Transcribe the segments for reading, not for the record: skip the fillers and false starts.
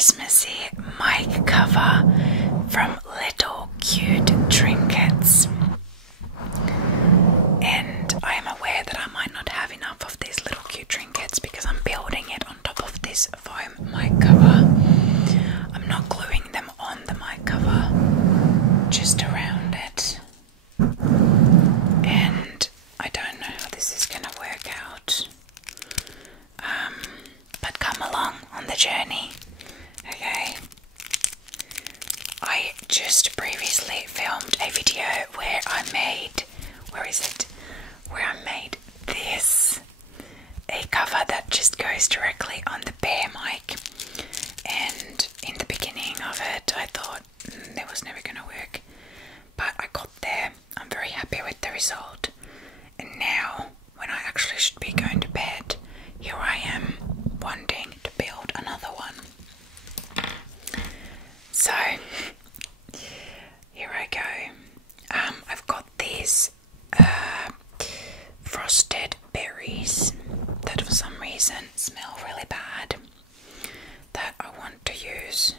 Christmassy mic cover from Little Cute Trinkets. And I am aware that I might not have enough of these little cute trinkets because I'm building it on top of this foam mic cover. I'm not gluing them on the mic cover, just around it. And I don't know how this is going to work out. But come along on the journey, okay? I just previously filmed a video where I made, where I made this, a cover that just goes directly on the bear mic. And in the beginning of it, I thought that was never going to work, but I got there. I'm very happy with the result. And now, when I actually should be going to bed, here I am wanting to build another one. So, here I go. I've got these frosted berries that for some reason smell really bad that I want to use.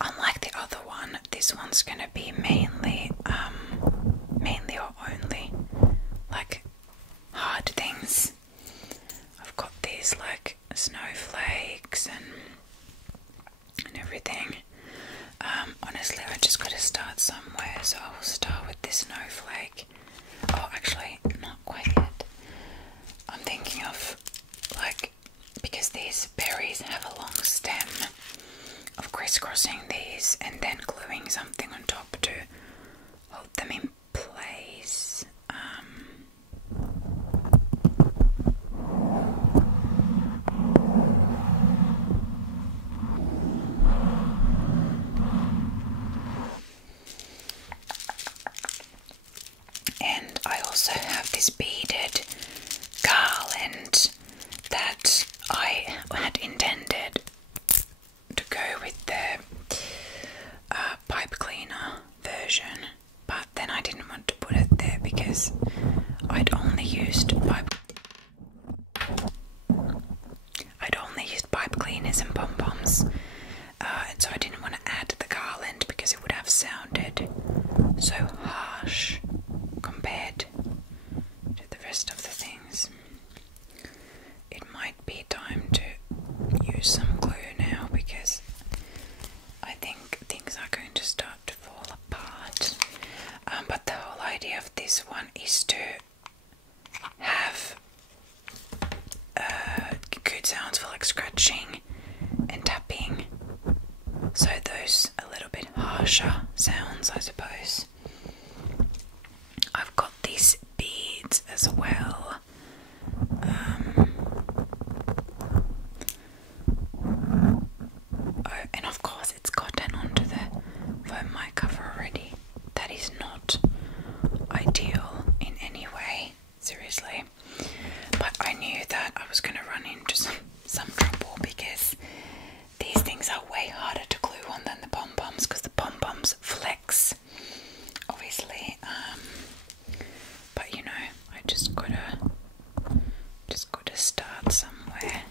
Unlike the other one, this one's gonna be mainly or only like hard things. I've got these like snowflakes and everything. Honestly, I just gotta start somewhere, so I will start with this snowflake. Oh, actually, not quite yet. I'm thinking of, like, because these berries have a long stem, of crisscrossing these and then gluing something on top to hold them in place. And I also have this beaded garland that I had intended to go with the pipe cleaner version, but then I didn't want to put it there because I'd only used pipe cleaners and pom-poms, and so I didn't want to add the garland because it would have sounded so harsh compared to the rest of the things. It might be time to use some glue now because I think things are going to start to fall apart. But the whole idea of this one is to have good sounds for like scratching and tapping, so those a little bit harsher sounds, I suppose. I've got these beads as well. Oh, and of course it's gotten onto the foam mic cover already. That is not ideal in any way, seriously. But I knew that I was going to run into some trouble because these things are way harder to glue on than the pom-poms, because the pom-poms flex, obviously. But you know, I just gotta start somewhere.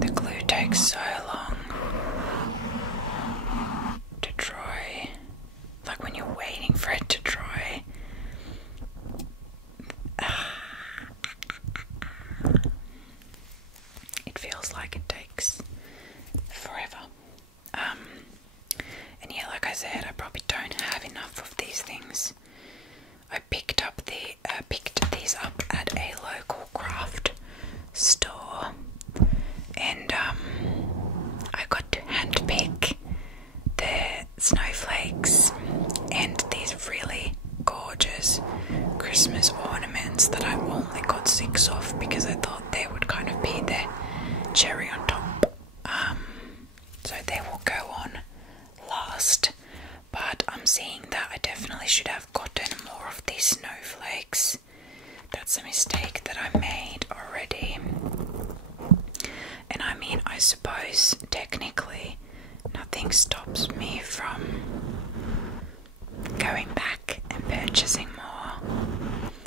The glue takes so long to dry. Like when you're waiting for it to dry. It feels like it takes forever. And yeah, like I said, I probably don't have enough of these things. I picked these up at a local craft store, and mistake that I made already. And I mean, I suppose technically nothing stops me from going back and purchasing more.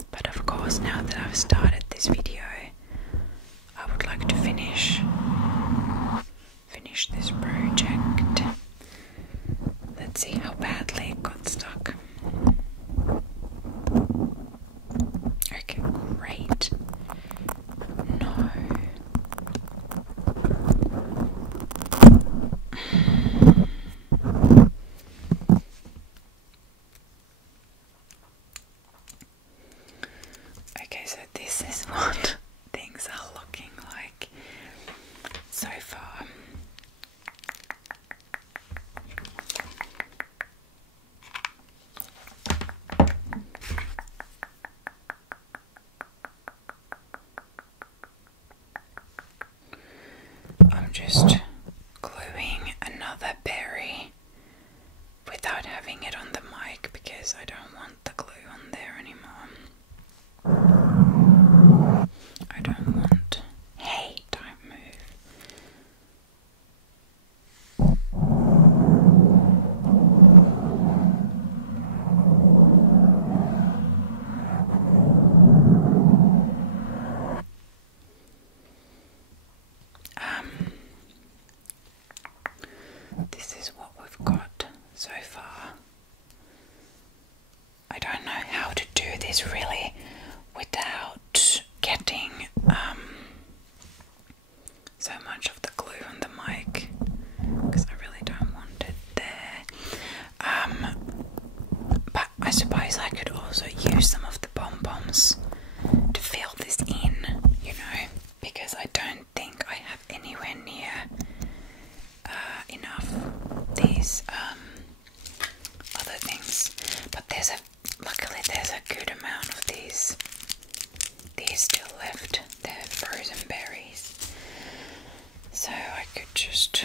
But of course, now that I've started this video, I would like to finish this project. Let's see how badly it got stuck. Okay, great. No. Okay, so this is what things are looking like so far. I'm just gluing another berry without having it on the mic because I don't want the glue on there anymore. I don't want. Hey, don't move. This is what we've got so far. I don't know how to do this really without getting so much of the glue on the mic because I really don't want it there. But I suppose I could also use some of the pom-poms to fill this in, you know, because I don't think I have anywhere near enough these other things. But luckily there's a good amount of these still left. They're frozen berries, so I could just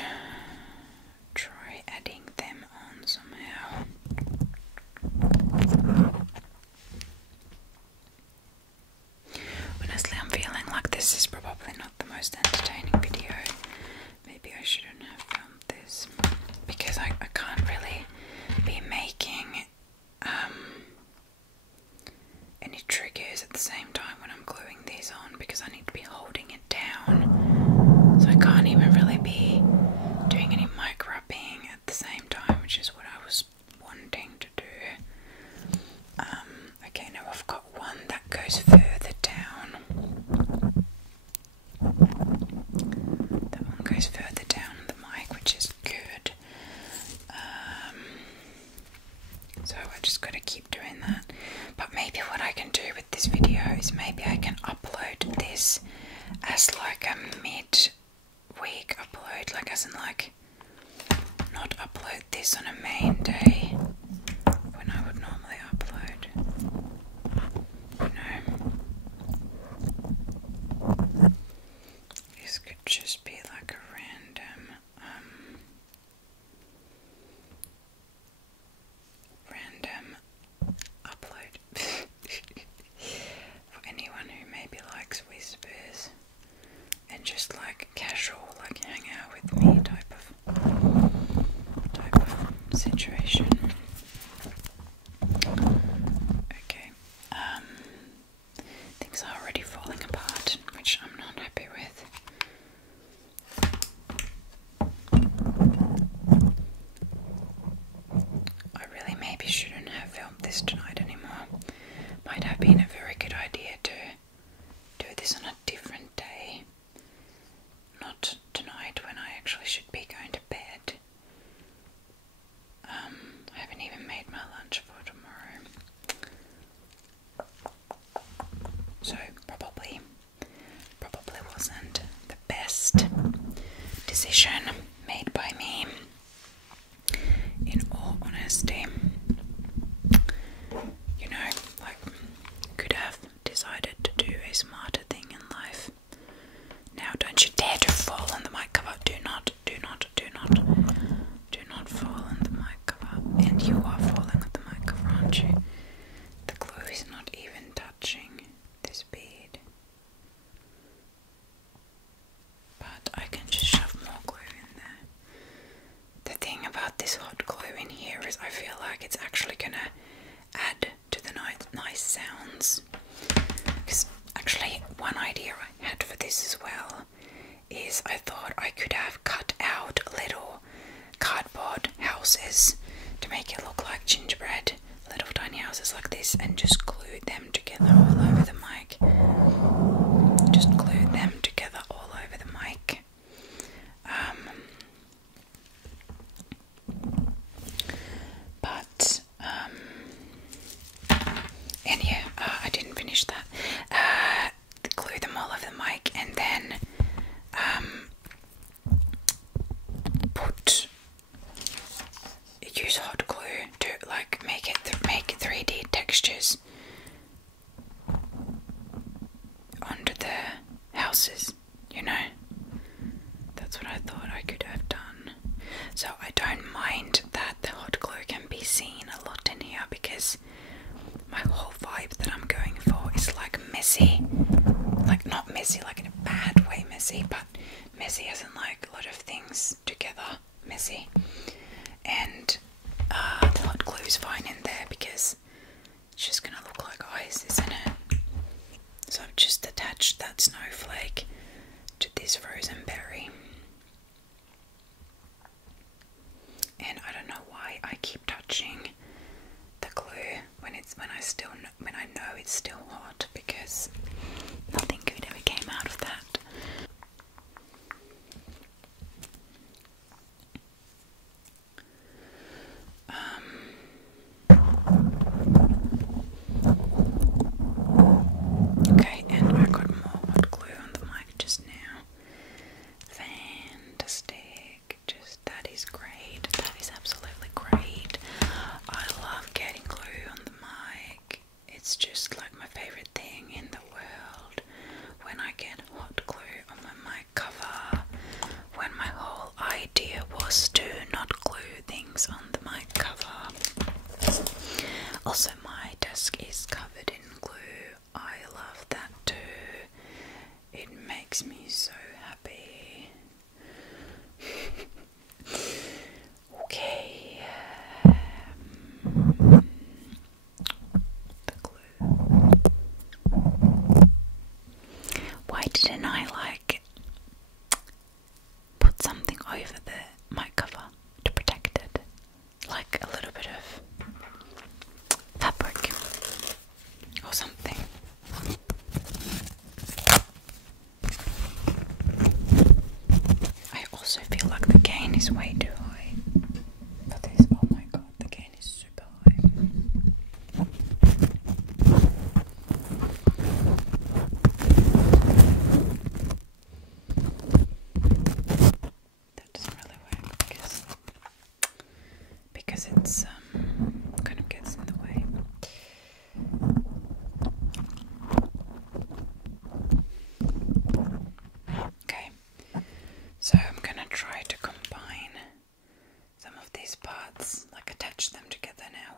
try adding them on somehow. Honestly, I'm feeling like this is probably not the most entertaining video. Maybe I shouldn't have filmed this because I can't really be making any triggers at the same time when I'm gluing these on because I need to be holding it down. So I can't even really be doing any mic rubbing at the same time, which is what I was wanting to do. Okay, now I've got one that goes further down. That one goes further down the mic, which is good. So I just gotta keep doing that. But maybe what I can do with this video is maybe I can upload this as like a mid-week upload, like as in like not upload this on a main day when I would normally upload. You know, this could just be like a random upload for anyone who maybe likes whispers and just like casual, like hang out with me type of situation. Okay, things are already falling apart, which I'm not happy with. I really maybe shouldn't have filmed this tonight anymore. Might have been a very good idea to do this on a different day. Not tonight when I actually should be going to bed. I haven't even made my lunch for tomorrow. So probably wasn't the best decision made by me, in all honesty. You know, like, could have decided to do a smarter thing in life. Now don't you dare to fall on the mic cover. Do not fall on the mic cover. And you are falling on the mic cover, aren't you? The glue is not even touching this bead. this, I thought I could have cut out little cardboard houses to make it look like gingerbread, little tiny houses like this, and just glue them together all over the mic. Just glue them together all over the mic. And yeah, I didn't finish that. Glue them all over the mic, and then use hot glue to like make 3D textures onto the houses, you know. That's what I thought I could have done. So I don't mind that the hot glue can be seen a lot in here, because my whole vibe that I'm going for is like messy. Like not messy like in a bad way messy, but messy as in like a lot of things together messy. And the hot glue is fine in there because it's just gonna look like ice, isn't it? So I've just attached that snowflake to this frozen berry. And I don't know why I keep touching the glue when I know it's still hot, because nothing good ever came out of that. Okay, and I got more hot glue on the mic just now. Fantastic. That is great. That is absolutely great. I love getting glue on the mic. It's just like my favorite thing in the world. When I get hot glue on my mic cover. When my whole idea was to not glue things on the mic cover. Also, my desk is covered in glue. I love that too. It makes me so happy. Okay. The glue. Why didn't I like put something over the mic cover to protect it? Like a little bit of fabric or something. I also feel like the gain is way too high for this. Oh my god, the gain is super high. That doesn't really work because it's kind of gets in the way. Okay, so I'm gonna try to combine some of these parts, like attach them together now,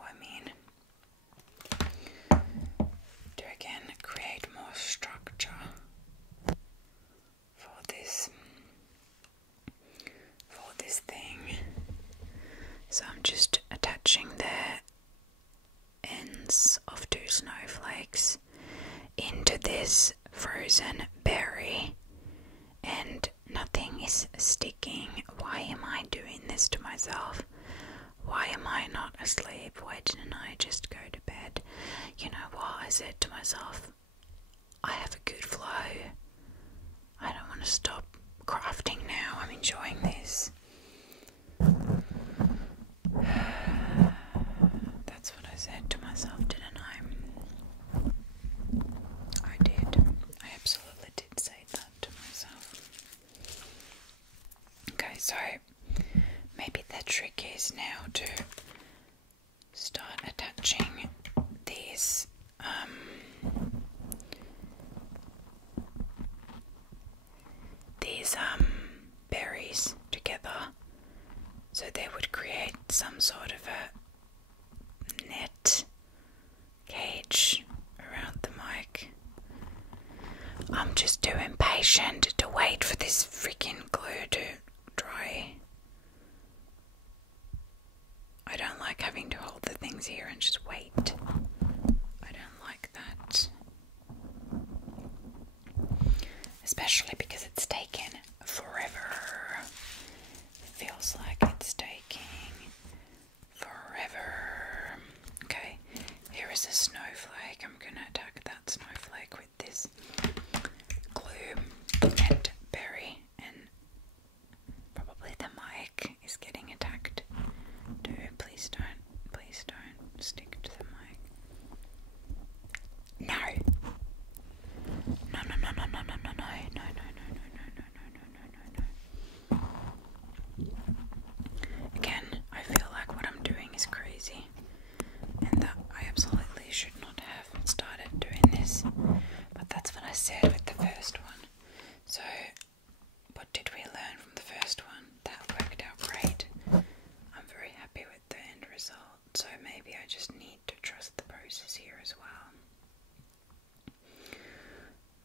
to again create more structure for this thing. So I'm just attaching the ends of 2 snowflakes into this frozen berry, and nothing is sticking. Why am I doing this to myself? Why am I not asleep? Why didn't I just go to bed? You know what? I said to myself, I have a good flow. I don't want to stop crafting now. I'm enjoying this. That's what I said to myself, didn't I? I did. I absolutely did say that to myself. Okay, so maybe the trick is now to start attaching these berries together, so they would create some sort of a net cage around the mic. I'm just too impatient to wait for this freaking glue to dry. I don't like having to hold the things here and just wait. I don't like that. Especially because it's taken forever feels like it's taking forever. Okay, here is a snowflake. I'm gonna attack that snowflake with this glue and berry, and probably the mic is getting attacked. Please don't stick to the mic. No. Again, I feel like what I'm doing is crazy, and that I absolutely should not have started doing this, but that's what I said with the first one. So, what did we learn from the first one? That worked out great. I'm very happy with the end result, so maybe I just need to trust the process here as well.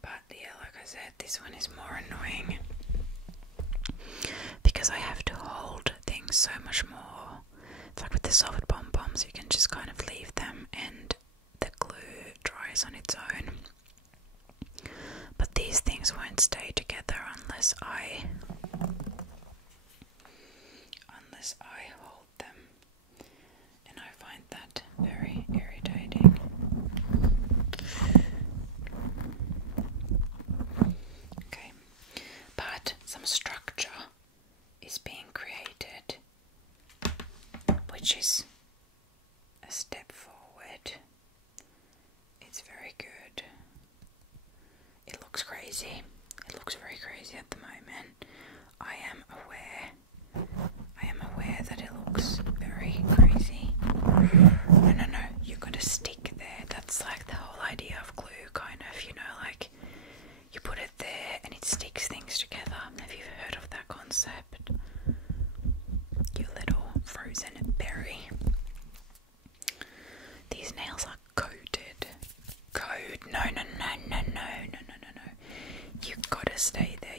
But yeah, like I said, this one is more annoying because I have to hold things so much more. It's like with the soft pom-poms, you can just kind of leave them and the glue dries on its own. But these things won't stay together unless I hold them, and I find that very irritating. Okay, but some structure is being created, which is a step forward. It's very good. It looks crazy. It looks very crazy at the moment. I am aware that it looks very crazy. No, you gotta stick there. That's like the whole idea of glue, kind of, you know, like you put it there and it sticks things together. Have you heard of that concept? You little frozen berry. These nails are coated. No. You gotta stay there.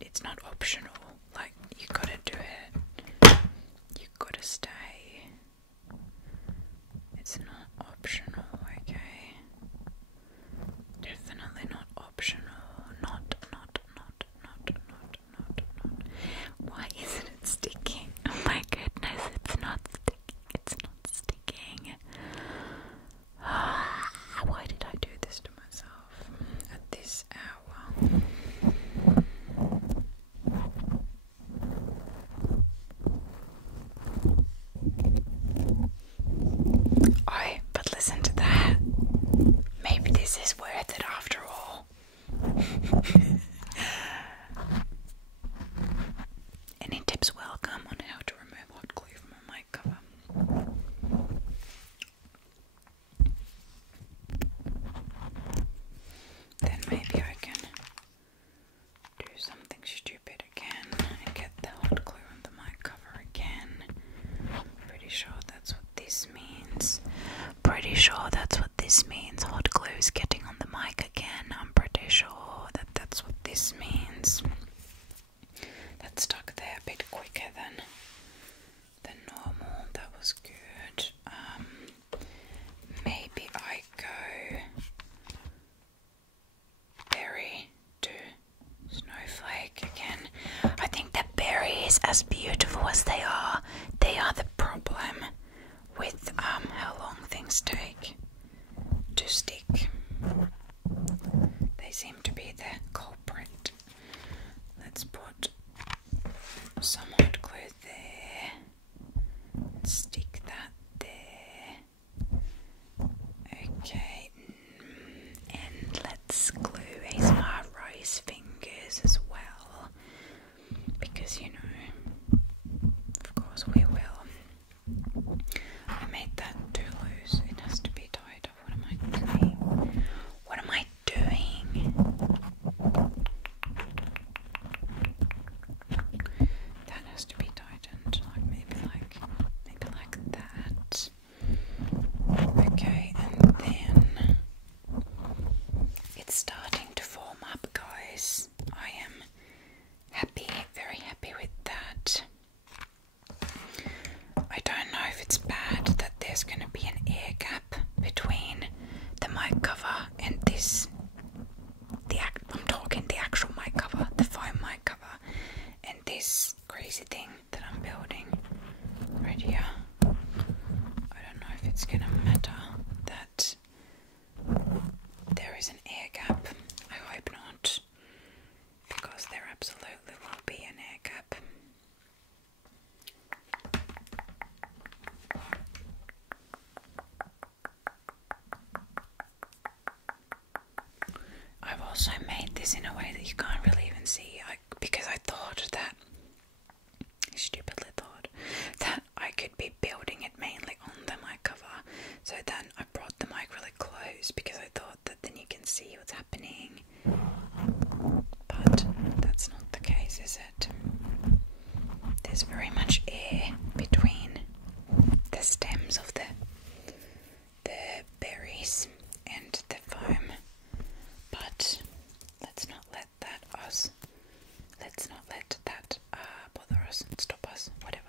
It's not optional. Like, you gotta do it. You gotta stay. It's not optional, okay? Definitely not optional. Not. Why isn't it sticking? Oh my goodness, it's not sticking. Why did I do this to myself at this hour? But listen to that. Maybe this is worth it after all. Any tips welcome on how to remove hot glue from a mic cover. Then maybe I can do something stupid again and get the hot glue on the mic cover again. Pretty sure that's what this means. Hot glue is getting on the mic again. I'm pretty sure that that's what this means. That stuck there a bit quicker than normal. That was good. Maybe I go berry to snowflake again. I think the berries, as beautiful as they are the problem with how long things take to stick. They seem to be the culprit. Let's put some hot glue there. Stick that there. Okay. And let's glue ASMR Rose fingers as well. Because, you know, of course we will. I made that too loose. It has to be tighter. What am I doing? What am I doing? That has to be tightened. Maybe like this in a way that you can't really even see, because I thought that, stupidly thought, that I could be building it mainly on the mic cover. So then I brought the mic really close because I thought that then you can see what's happening. But that's not the case, is it? There's very much air between the stems of the berries and the foam. But let's not let that bother us and stop us, whatever.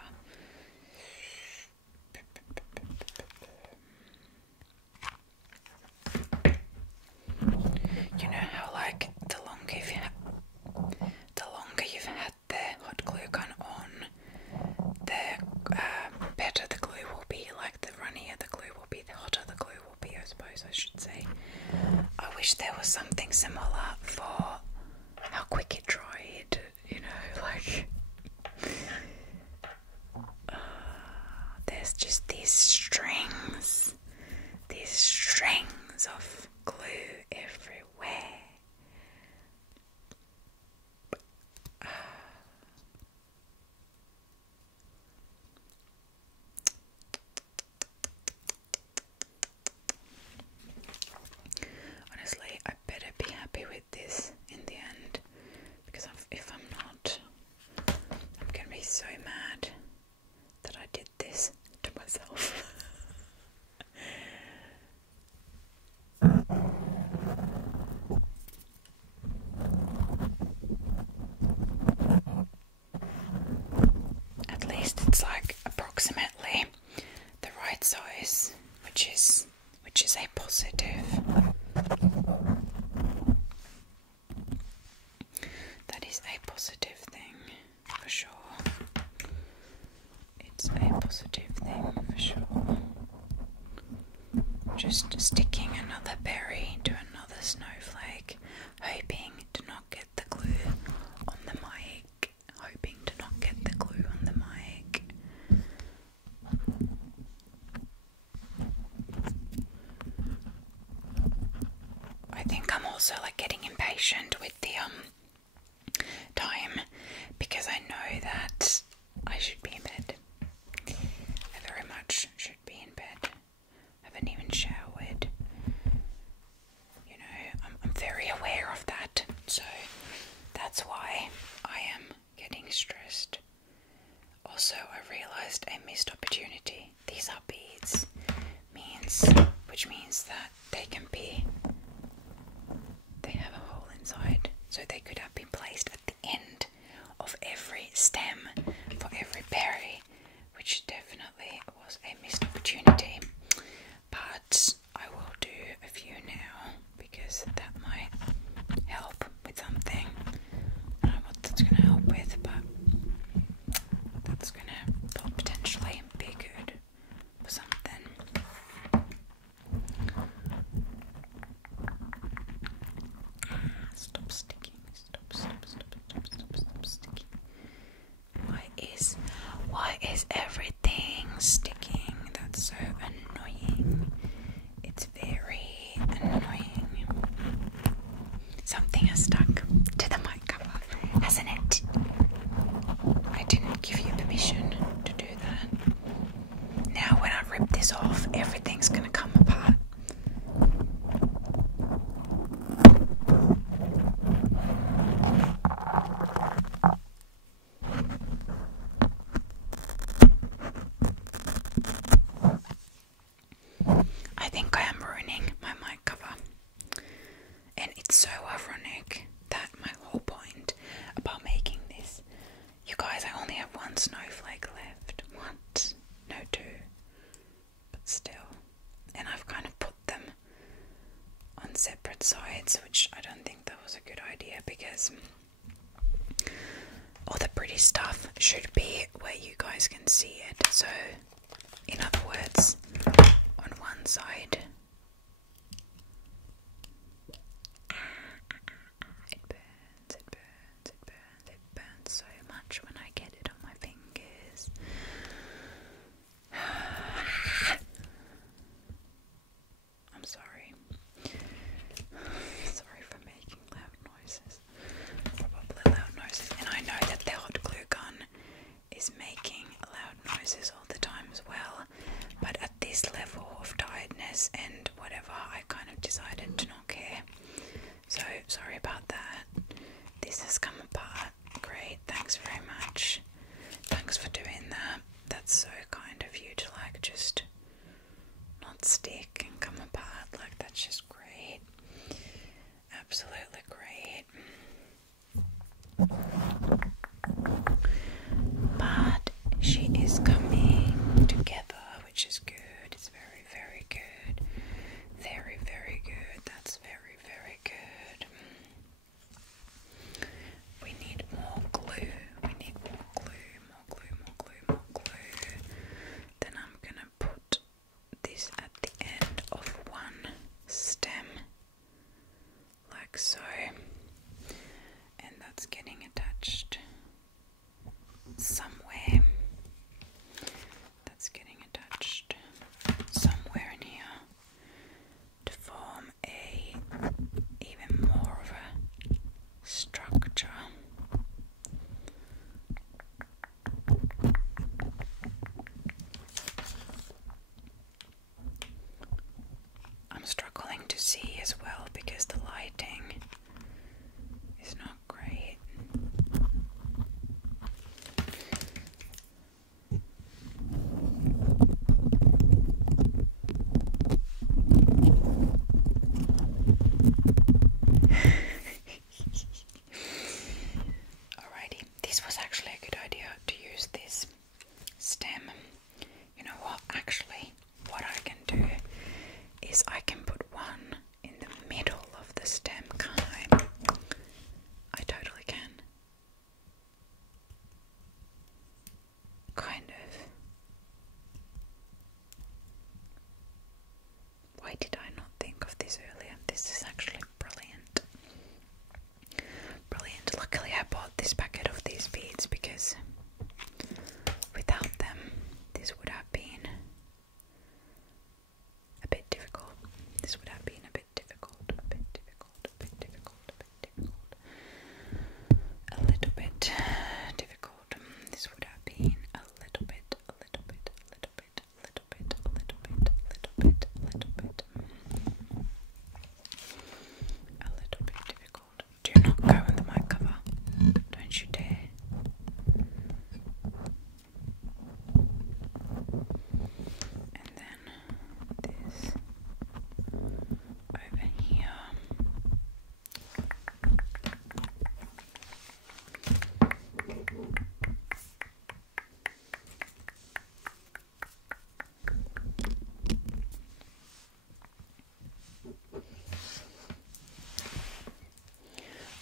You know how like the longer you've had the hot glue gun on, the better the glue will be, like the runnier the glue will be, the hotter the glue will be, I suppose I should say. I wish there was something similar for how quick it dried, you know, like there's just these strings of glue everywhere. Honestly, I better be happy with this in the end, because if I'm not, I'm gonna be so mad that I did this to myself. At least it's like approximately the right size, which is a positive. That is a positive thing for sure. It's a positive thing for sure. Just sticking another berry to another snowflake, hoping to not get the glue on the mic. Hoping to not get the glue on the mic. I think I'm also like getting impatient with the time, because I know that I should be in bed. I very much should be in bed. I haven't even showered. You know, I'm very aware of that, so that's why I am getting stressed. Also, I realized a missed opportunity. These are beads, which means that they have a hole inside, so they could have been placed at the end of every stem for every berry, which definitely was a missed opportunity. But I will do a few now, because that might help with something. I don't know what that's going to help with, but that's going to potentially be good for something. Stop sticking. Stop sticking. Why is everything sticking? That's so annoying. It's very annoying. Something has stuck to the mic cover, hasn't it? I didn't give you permission to do that. Now when I rip this off, everything's gonna come apart. I think I am ruining my mic cover. And it's so ironic that my whole point about making this, you guys, I only have one snowflake left. What? No, two. But still. And I've kind of put them on separate sides, which I don't think that was a good idea, because all the pretty stuff should be where you guys can see it. So, in other words, on one side, it burns so much when I get it on my fingers. I'm sorry. Sorry for making loud noises. this has come apart. Great, thanks very much. Thanks for doing that. That's so kind of you to like just not stick and come apart. Like, that's just great. Absolutely great. But she is coming together, which is good. It's very, very good. Very, very good. That's very, very good. We need more glue. We need more glue, more glue, more glue, more glue. Then I'm gonna put this at the end of one stem, like so, and that's getting attached somewhere. That's getting attached somewhere in here to form a even more of a structure. I'm struggling to see as well because the lighting is not great. Alrighty, this was actually a good idea to use this stem. You know what, actually, what I can do is I can put one in the middle of the stem, can't I? I totally can. Kind of. Why did I not think of this earlier? This is actually brilliant. Brilliant. Luckily I bought this packet of these beads because without them this would have been a bit difficult. This would have been a bit difficult, a bit difficult, a bit difficult, a bit difficult. A little bit difficult. This would have been a little bit, a little bit, a little bit, a little bit, a little bit, a little bit, a little bit. A little bit difficult. Do not go on the mic cover. Don't you dare. And then this over here.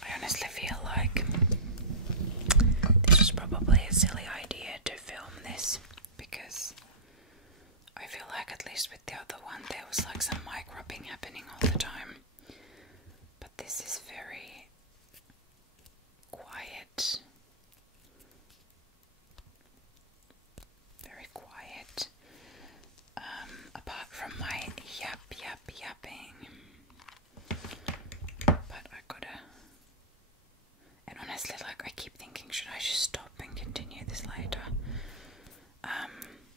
I honestly feel like this was probably a silly idea to film this because I feel like at least with the other one there was like some mic rubbing happening all the time. But this is very quiet. Very quiet. Apart from my yapping. But I gotta, and honestly, like, I keep thinking, should I just stop and continue this later?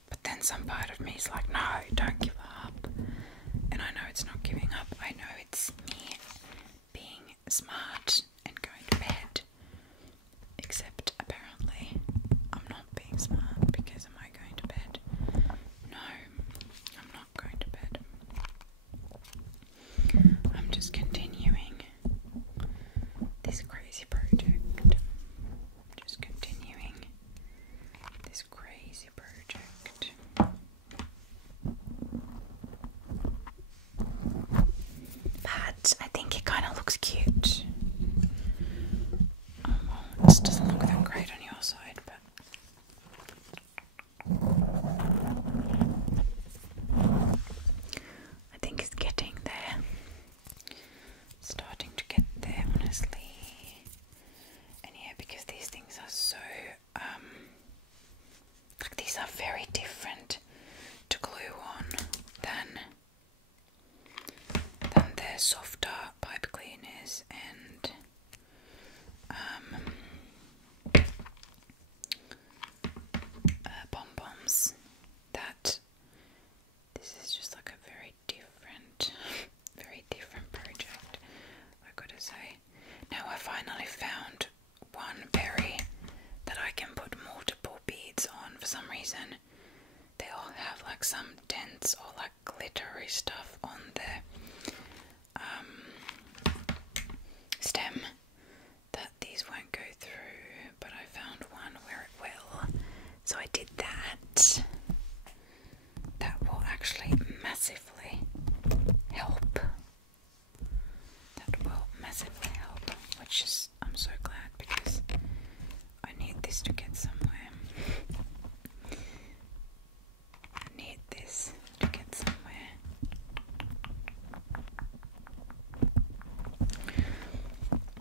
But then some part of me is like, no, don't give up. And I know it's not giving up. I know it's me being smart and going to bed. Except apparently I'm not being smart because am I going to bed? No, I'm not going to bed. I'm just continuing this crazy project. Just continuing this crazy project. But I think it kind of looks cute. Oh well, this doesn't look that great on your side, but I think it's getting there. It's starting to get there, honestly. ornaments or like glittery stuff on the stem, that these won't go through, but I found one where it will, so I did that. That will actually massively help. That will massively help, which is, I'm so glad, because I need this to get somewhere. I need this to get somewhere.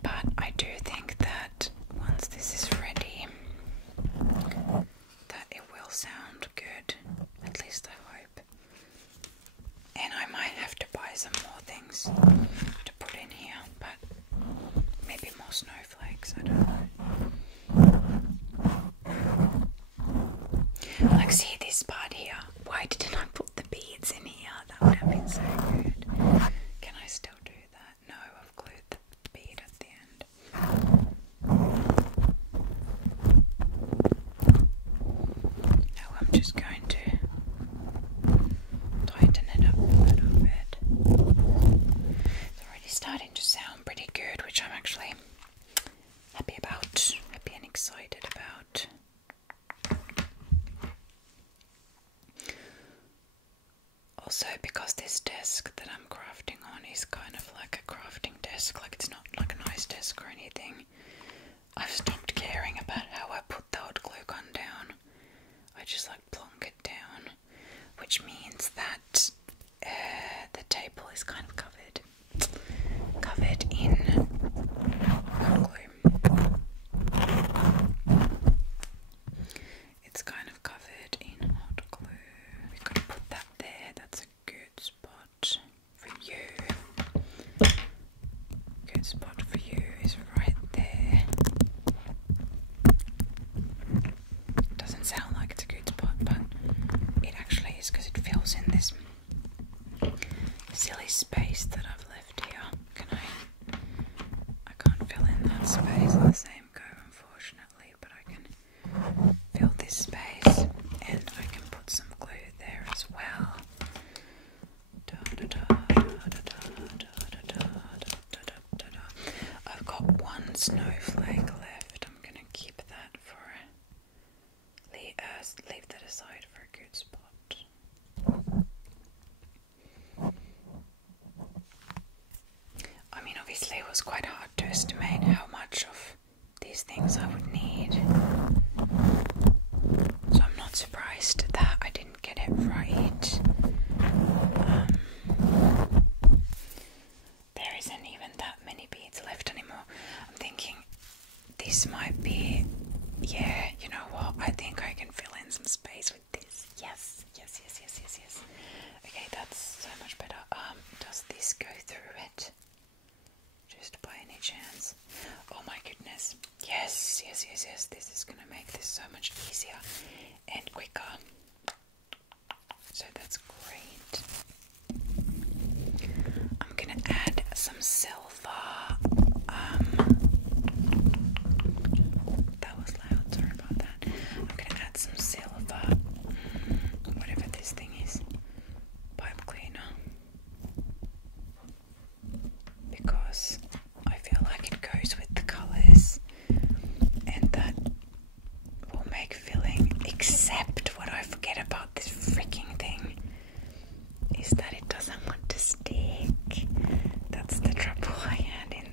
But I do think that once this is ready, that it will sound good. At least I hope. And I might have to buy some more things to put in here, but maybe more snowflakes, I don't know. Like, see this part here? Why didn't I put the beads in here? That would have been so good. Can I still do that? No, I've glued the bead at the end. Now I'm just going to tighten it up a little bit. It's already starting to sound pretty good, which I'm actually happy about, happy and excited about. Also, because this desk that I'm crafting on is kind of like a crafting desk, like it's not like a nice desk or anything, I've stopped caring about how I put the hot glue gun down. I just like plonk it down, which means that the table is kind of covered in hot glue. It's kind of covered in hot glue. We've got to put that there. That's a good spot for you. Good spot for you is right there. Doesn't sound like it's a good spot, but it actually is, because it fills in this silly space that I've left here. I can't fill in that space in the same go, unfortunately, but I can fill this space, and I can put some glue there as well. I've got one snowflake left. I'm gonna keep that for leave that aside for a good spot. I mean, obviously it was quite hard to estimate how much of these things I would need, so I'm not surprised that I didn't get it right. There isn't even that many beads left anymore. I'm thinking this might be, yeah, you know what, I think I can fill in some space with this. Yes. Okay, that's so much better. Does this go through it? Just by any chance? Oh my goodness. Yes. This is gonna make this so much easier and quicker. So that's great. I'm gonna add some silver. That was loud, sorry about that. I'm gonna add some silver, whatever this thing is, pipe cleaner, because I feel like it goes with the colours, and that will make filling, except what I forget about this freaking thing is that it doesn't want to stick. That's the trouble I had in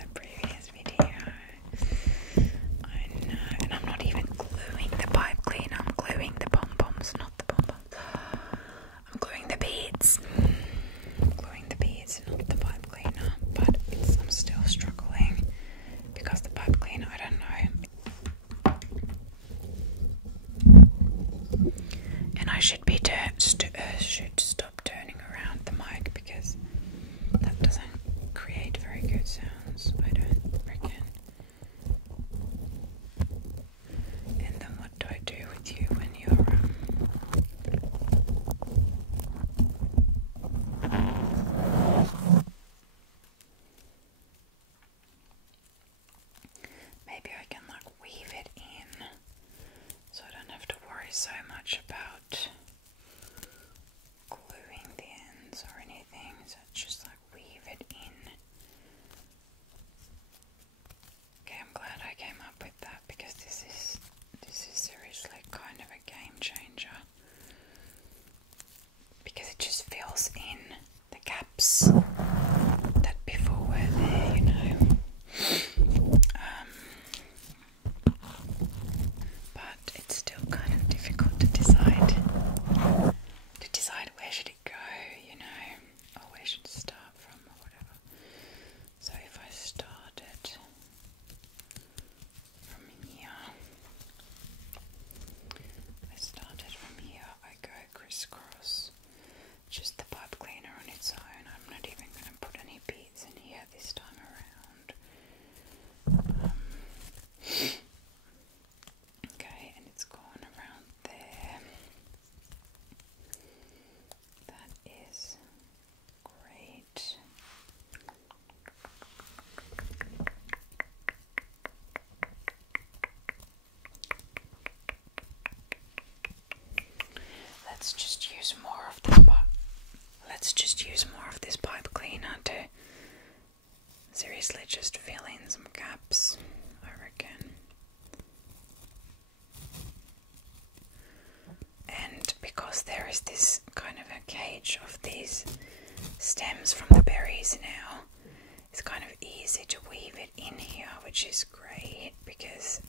let's just use more of this pipe cleaner to seriously just fill in some gaps, I reckon. And because there is this kind of a cage of these stems from the berries now, it's kind of easy to weave it in here, which is great because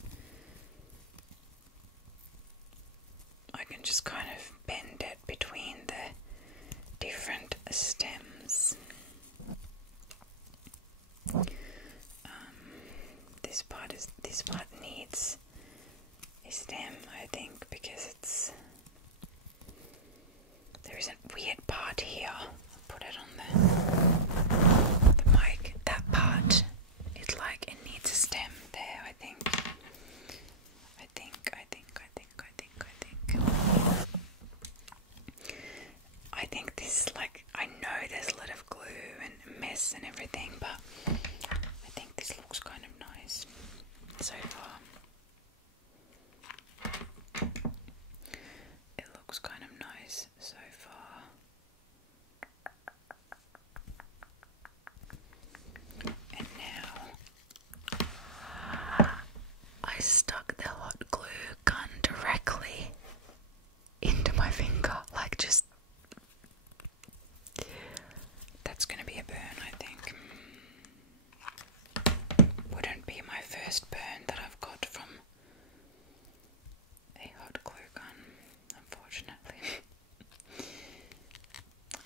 I can just kind of bend it between the different stems. This part needs a stem, I think, because there is a weird part here. I'll put it on the mic. That part is like it needs a stem there, I think. I think this, like, I know there's a lot of glue and mess and everything, but I think this looks kind of nice so far. It looks kind of nice so far. And now I stuck the hot glue gun directly into my finger, like just. That's gonna be a burn, I think. Wouldn't be my first burn that I've got from a hot glue gun, unfortunately.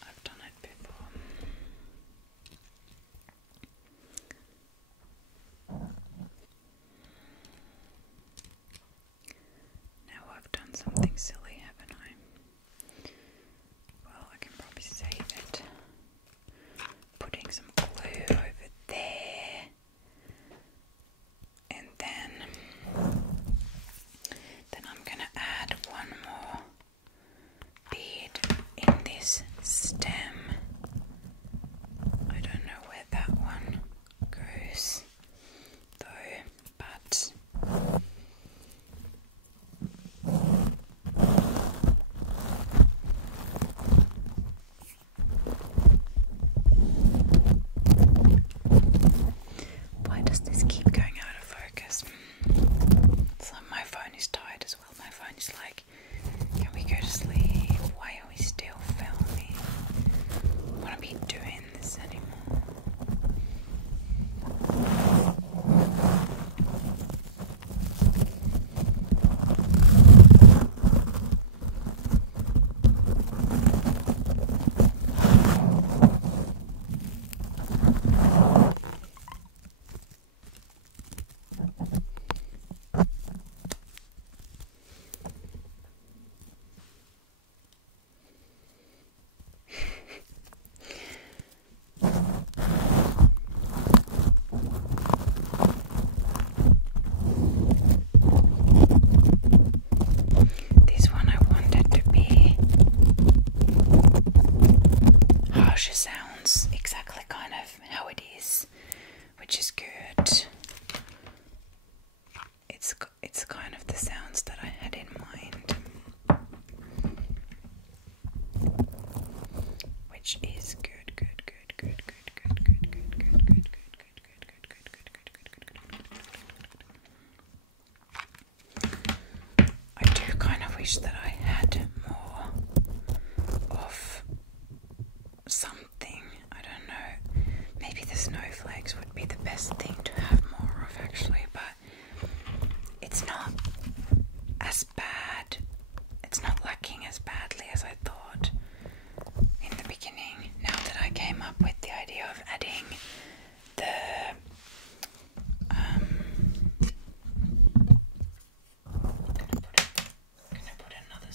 I've done it before. Now I've done something silly, haven't I? Well, I can probably save it. Putting some glue over there, and then I'm gonna add one more bead in this stem. I don't know where that one goes though, but why does this keep going out of focus? It's like my phone is tired as well. My phone is like, can we go to sleep? Why are we still filming? I don't want to be doing this anymore. This one I wanted to be harsher sounds, exactly kind of how it is, which is good. It's kind of the sounds that I had in mind, which is good. I do kind of wish that I had more of something. I don't know. Maybe the snowflakes would be the best thing to have more of, actually, but it's not as bad. It's not lacking as badly as I thought in the beginning. Now that I came up with the idea of adding the I'm gonna put another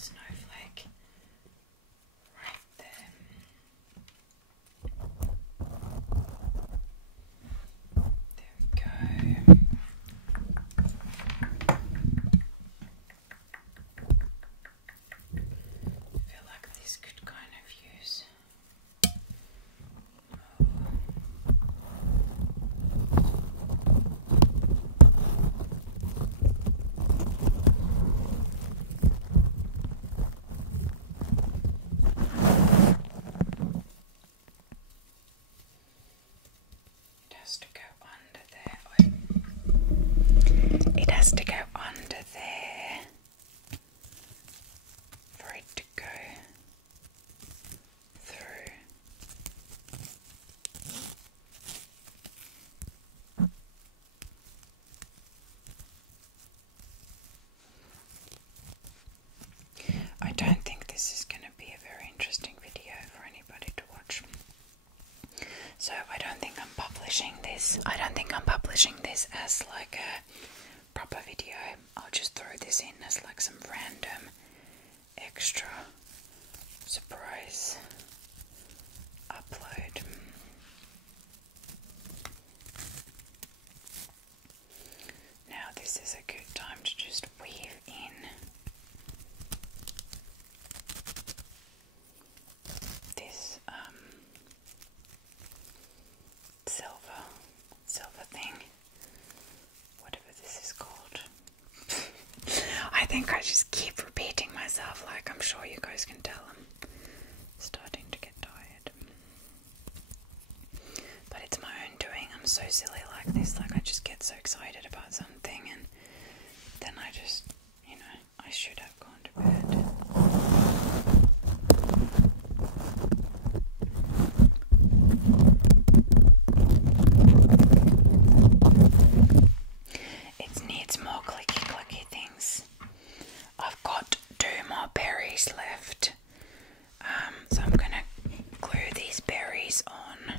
So I don't think I'm publishing this. I don't think I'm publishing this as like a proper video. I'll just throw this in as like some random extra surprise upload. Now this is a good time to just weave in this silver thing, whatever this is called. I think I just keep repeating myself, like I'm sure you guys can tell I'm starting to get tired. But it's my own doing. I'm so silly like this, like I just get so excited about something and then I just, you know, I should have gone to bed. It needs more clicky things. I've got 2 more berries left. So I'm gonna glue these berries on,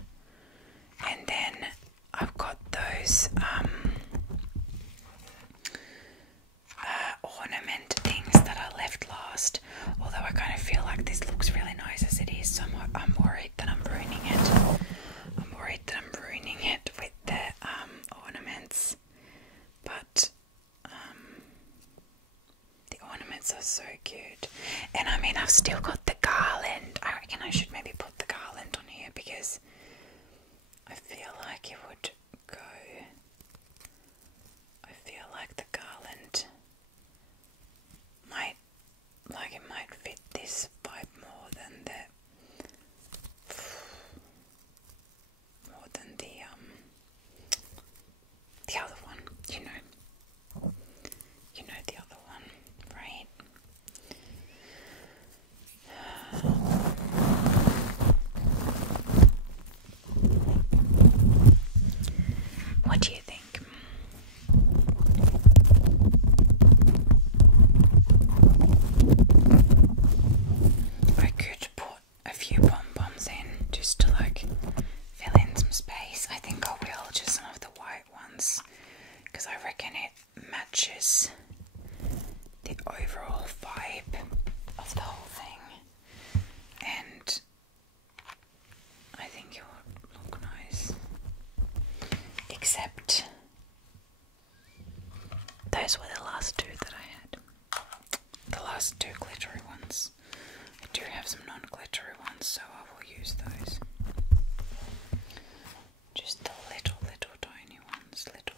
and then I've got those ornament things that I left last, although I kind of feel like this looks really nice as it is, so I'm worried that I'm ruining it. I'm worried that I'm ruining it with the ornaments, but the ornaments are so cute. And I mean, I've still got the garland. I reckon I should maybe put the garland on here because I feel like it would go. I feel like the garland might, like it might fit this vibe more than the other one, you know. You know the other one, right? What do you think? I could put a few pom-poms in just to like fill in some space. I think I will, just some of the white ones, because I reckon it matches the overall vibe of the whole thing, and I think it would look nice. Except those were the last 2 that I had. The last 2 glittery ones. I do have some non-glittery ones, so I will use those. Just the little tiny ones. Little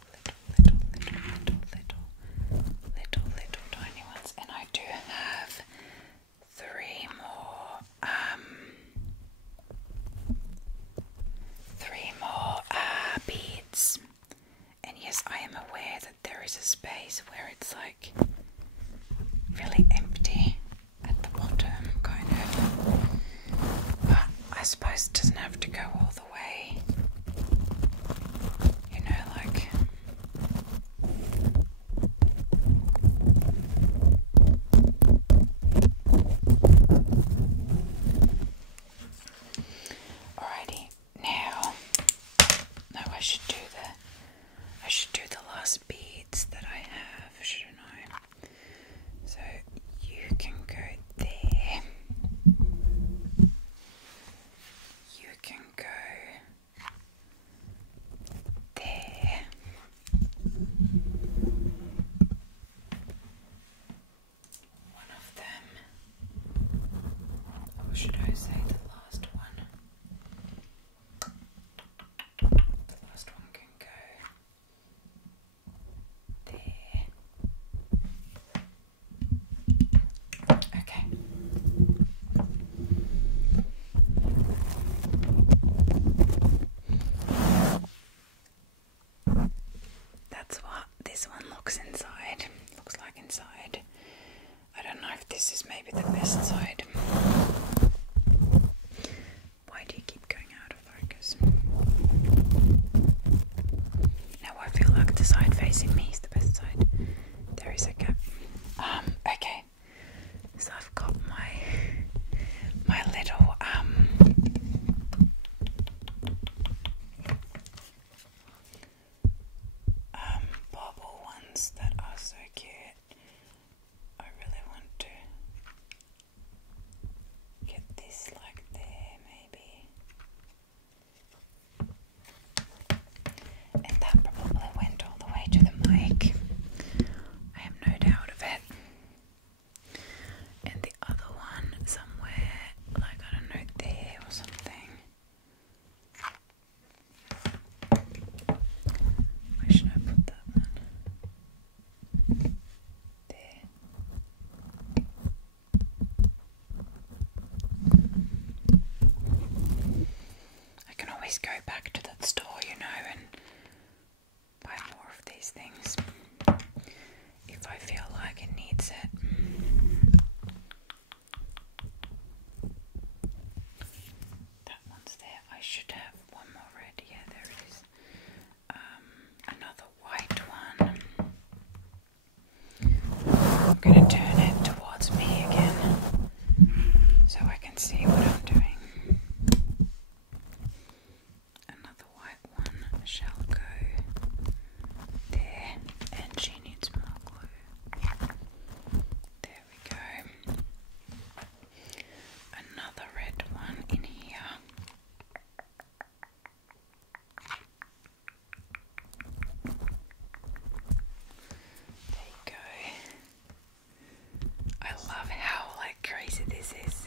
tiny ones. And I do have 3 more beads. And yes, I am aware that there is a space where it's like really empty at the bottom, kind of. But I suppose it doesn't have to go all the way. You know, like. Alrighty, now I should do the last beads that I have, shouldn't I? So you can go there. You can go there. One of them. Or should I say the last one? The last one can go there. Okay. That's what this one looks inside. Looks like inside. I don't know if this is maybe the best side. Why do you keep going out of focus? Now I feel like the side facing me is the best side. There is a gap. Okay. So I've got my little ones that are so cute. I really want to get this like there, maybe. And that probably went all the way to the mic. I have no doubt of it. And the other one somewhere, like I don't know, there or something. Where should I put that one? There. I can always go back to that store, you know, and buy more of these things if I feel like it needs it. That one's there. I should have one more red. Yeah, there it is. Another white one. I'm going to turn it towards me again so I can see what I'm doing. Another white one shall go there, and she needs more glue. There we go. Another red one in here. There you go. I love how like crazy this is.